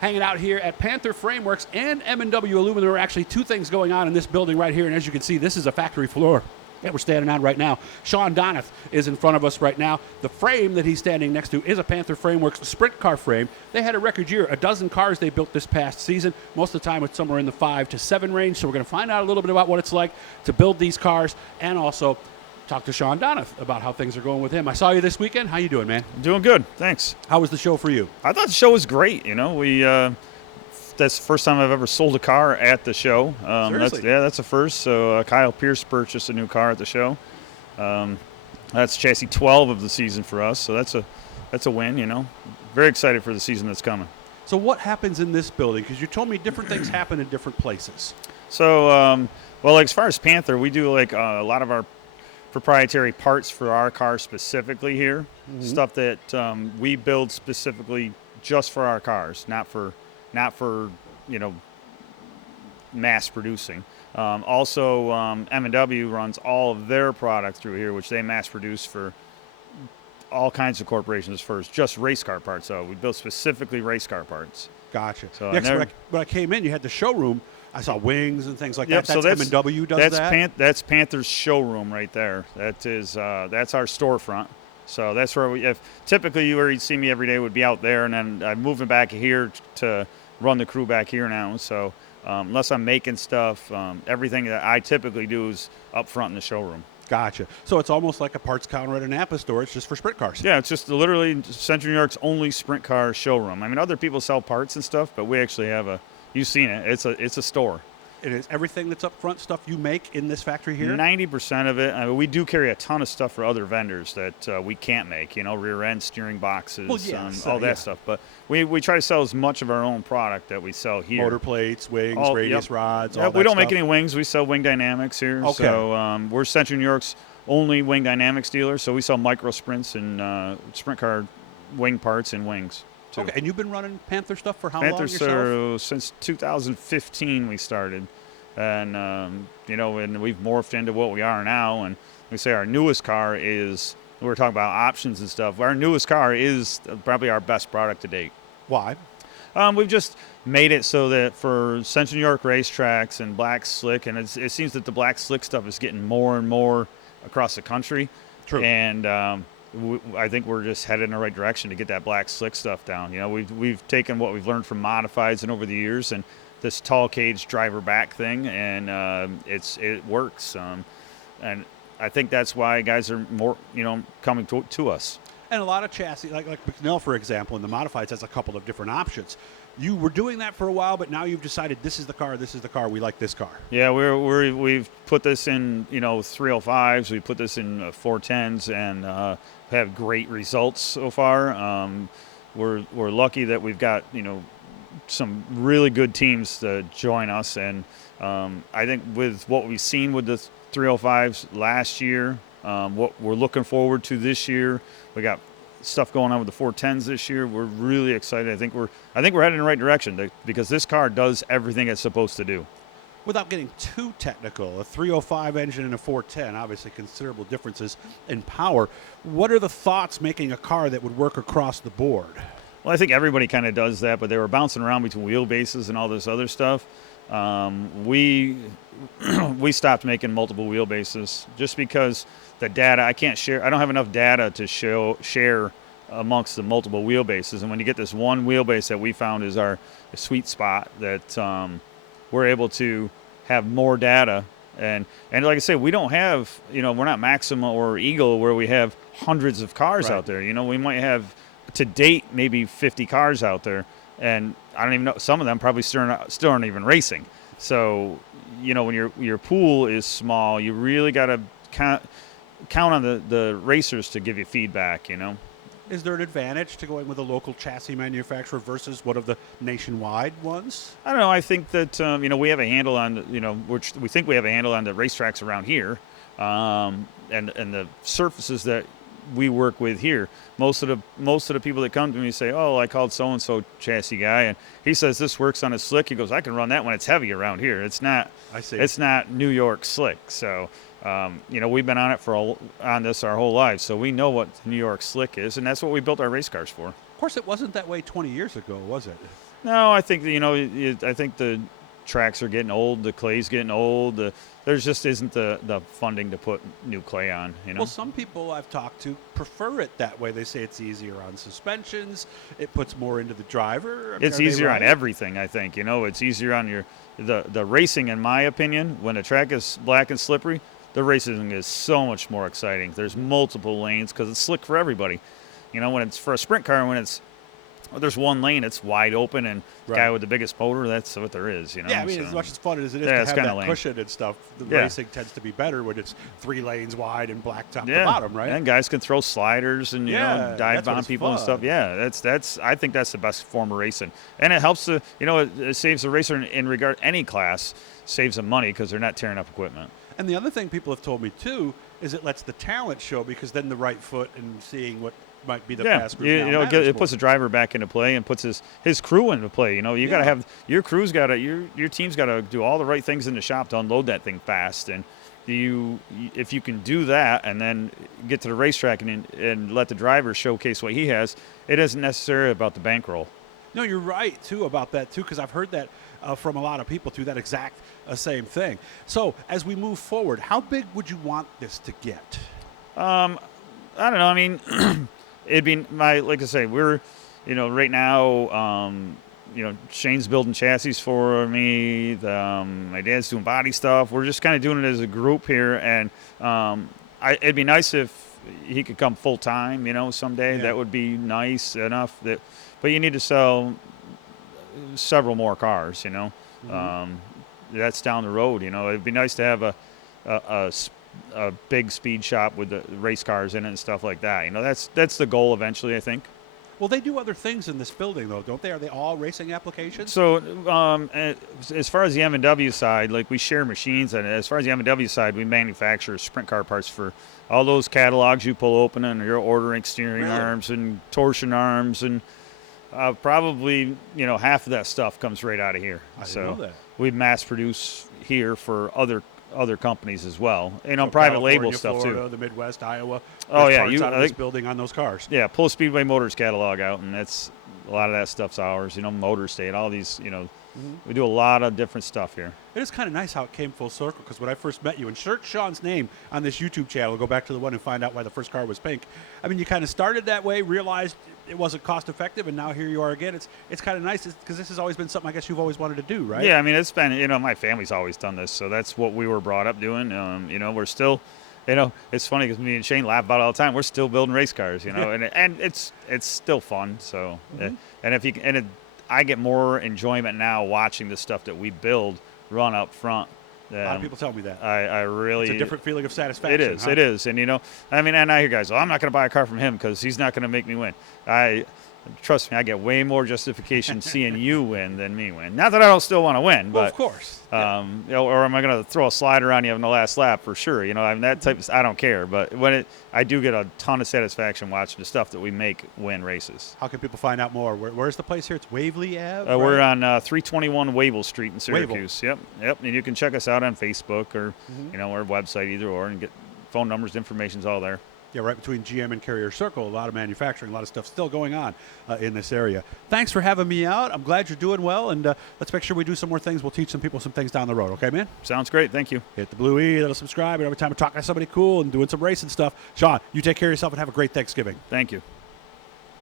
hanging out here at Panther Frameworx and M&W Aluminum. There are actually two things going on in this building right here, and as you can see, this is a factory floor that we're standing on right now. Shawn is in front of us right now. The frame that he's standing next to is a Panther Frameworx sprint car frame. They had a record year, a dozen cars they built this past season. Most of the time it's somewhere in the 5 to 7 range, so we're going to find out a little bit about what it's like to build these cars and also talk to Shawn about how things are going with him. I saw you this weekend. How you doing, man? Doing good, thanks. How was the show for you? I thought the show was great. You know, that's the first time I've ever sold a car at the show. Seriously? That's a first. So Kyle Pierce purchased a new car at the show. That's chassis 12 of the season for us. So that's a win. You know, very excited for the season that's coming. So what happens in this building? Because you told me different things happen in different places. So, well, like as far as Panther, we do like a lot of our proprietary parts for our car specifically here. Mm-hmm. Stuff that we build specifically just for our cars, not for mass producing. Also, M&W runs all of their product through here, which they mass produce for all kinds of corporations first, just race car parts. So we build specifically race car parts. Gotcha. So yeah, when I came in, you had the showroom. I saw wings and things like yep, that. That's M&W does that? That's Panther's showroom right there. That's our storefront. So that's where typically where you'd see me every day would be out there, and then I'm moving back here to run the crew back here now. So unless I'm making stuff, everything that I typically do is up front in the showroom. Gotcha. So it's almost like a parts counter at a Napa store. It's just for sprint cars. Yeah, it's just literally Central New York's only sprint car showroom. I mean, other people sell parts and stuff, but we actually have you've seen it. It's a store. It is everything that's up front stuff you make in this factory here? 90% of it. I mean, we do carry a ton of stuff for other vendors that we can't make, rear end, steering boxes, all that stuff. But we try to sell as much of our own product that we sell here. Motor plates, wings, radius rods, all yep, that we don't stuff. make any wings. We sell Wing Dynamics here. Okay. So we're Central New York's only Wing Dynamics dealer. So we sell micro sprints and sprint car wing parts and wings. Too. Okay, and you've been running Panther stuff for how long yourself? Panther, since 2015 we started. And, and we've morphed into what we are now. And we say our newest car is, we're talking about options and stuff. Our newest car is probably our best product to date. Why? We've just made it so that for Central New York racetracks and black slick, and it seems that the black slick stuff is getting more and more across the country. True. And I think we're just headed in the right direction to get that black slick stuff down. We've taken what we've learned from modifieds and over the years and this tall cage driver back thing, and it works. And I think that's why guys are more, coming to us. And a lot of chassis, like McNeil, for example, in the modifieds has a couple of different options. You were doing that for a while, but now you've decided this is the car, we like this car. Yeah, we've put this in, 305s, we put this in 410s, and have great results so far. We're lucky that we've got, some really good teams to join us, and I think with what we've seen with the 305s last year, what we're looking forward to this year, we got stuff going on with the 410s this year. We're really excited. I think we're headed in the right direction because this car does everything it's supposed to do. Without getting too technical, a 305 engine and a 410, obviously considerable differences in power. What are the thoughts making a car that would work across the board? Well, I think everybody kind of does that, but they were bouncing around between wheelbases and all this other stuff. We stopped making multiple wheelbases just because the data, I can't share. I don't have enough data to share amongst the multiple wheelbases. And when you get this one wheelbase that we found is our sweet spot, that we're able to have more data. And like I say, we don't have, we're not Maxima or Eagle where we have hundreds of cars out there. We might have, to date, maybe 50 cars out there, and I don't even know, some of them probably still aren't even racing. So, when your pool is small, you really got to count on the racers to give you feedback, Is there an advantage to going with a local chassis manufacturer versus one of the nationwide ones? I don't know. I think that, we have a handle on, which we think we have a handle on the racetracks around here, and the surfaces that we work with here. Most of the people that come to me say, "Oh, I called so and so chassis guy, and he says this works on a slick." He goes, "I can run that when it's heavy around here. It's not. I see. It's not New York slick." So, we've been on it on this our whole lives, so we know what New York slick is, and that's what we built our race cars for. Of course, it wasn't that way 20 years ago, was it? No, I think that, I think the tracks are getting old. The clay's getting old. There's just isn't the funding to put new clay on. Well, some people I've talked to prefer it that way. They say it's easier on suspensions. It puts more into the driver. I mean, It's easier on everything. I think it's easier on the racing. In my opinion, when the track is black and slippery, the racing is so much more exciting. There's multiple lanes because it's slick for everybody. When it's for a sprint car, there's one lane, it's wide open, and the guy with the biggest motor, that's what there is, Yeah, I mean, as much as fun as it is to have that lame. cushion and stuff, the racing tends to be better when it's 3 lanes wide and black top to bottom, right? And guys can throw sliders and, dive on people and stuff. Yeah, I think that's the best form of racing. And it helps it saves the racer in regard, any class, saves them money because they're not tearing up equipment. And the other thing people have told me, too, is it lets the talent show because then the right foot and seeing what might be the fast group it puts the driver back into play and puts his crew into play. You got to have your crew's got to your team's got to do all the right things in the shop to unload that thing fast. And if you can do that and then get to the racetrack and let the driver showcase what he has, it isn't necessarily about the bankroll. No, you're right too about that too, because I've heard that from a lot of people too. That exact same thing. So as we move forward, how big would you want this to get? I don't know. I mean. It'd be like I say, we're, right now, Shane's building chassis for me. My dad's doing body stuff. We're just kind of doing it as a group here. And it'd be nice if he could come full time, someday. Yeah. That would be nice enough. But you need to sell several more cars, Mm-hmm. That's down the road, It'd be nice to have a big speed shop with the race cars in it and stuff like that. That's the goal eventually, I think. Well, they do other things in this building, though, don't they? Are they all racing applications? So as far as the M&W side, like we share machines, and as far as the M&W side, we manufacture sprint car parts for all those catalogs you pull open, and you're ordering steering arms and torsion arms, and probably half of that stuff comes right out of here. I didn't know that. We mass produce here for other companies as well, so private California, label stuff Florida, too. The Midwest, Iowa. Oh yeah, parts out of this building on those cars. Yeah, pull a Speedway Motors catalog out, and that's a lot of that stuff's ours. Motor State, all these. We do a lot of different stuff here. It is kind of nice how it came full circle, because when I first met you, and search Shawn's name on this YouTube channel, go back to the one and find out why the first car was pink. I mean, you kind of started that way, realized it wasn't cost effective, and now here you are again. It's kind of nice because this has always been something I guess you've always wanted to do, right? Yeah, I mean, it's been, my family's always done this, so that's what we were brought up doing. We're still, it's funny because me and Shane laugh about it all the time. We're still building race cars, and it's still fun. So, and I get more enjoyment now watching the stuff that we build run up front. A lot of people tell me that. I really. It's a different feeling of satisfaction. It is. And, and I hear guys, I'm not going to buy a car from him because he's not going to make me win. Trust me, I get way more justification seeing you win than me win. Not that I don't still want to win, but of course. Or am I going to throw a slider on you in the last lap for sure? I mean, that type of, I don't care. But I do get a ton of satisfaction watching the stuff that we make win races. How can people find out more? Where's the place here? It's Waverly Ave. We're on 321 Wavell Street in Syracuse. Yep. And you can check us out on Facebook or our website, either or, and get phone numbers, information's all there. Yeah, right between GM and Carrier Circle, a lot of manufacturing, a lot of stuff still going on in this area. Thanks for having me out. I'm glad you're doing well, and let's make sure we do some more things. We'll teach some people some things down the road, okay, man? Sounds great. Thank you. Hit the blue E, that'll subscribe, and every time I'm talking to somebody cool and doing some racing stuff. Shawn, you take care of yourself and have a great Thanksgiving. Thank you.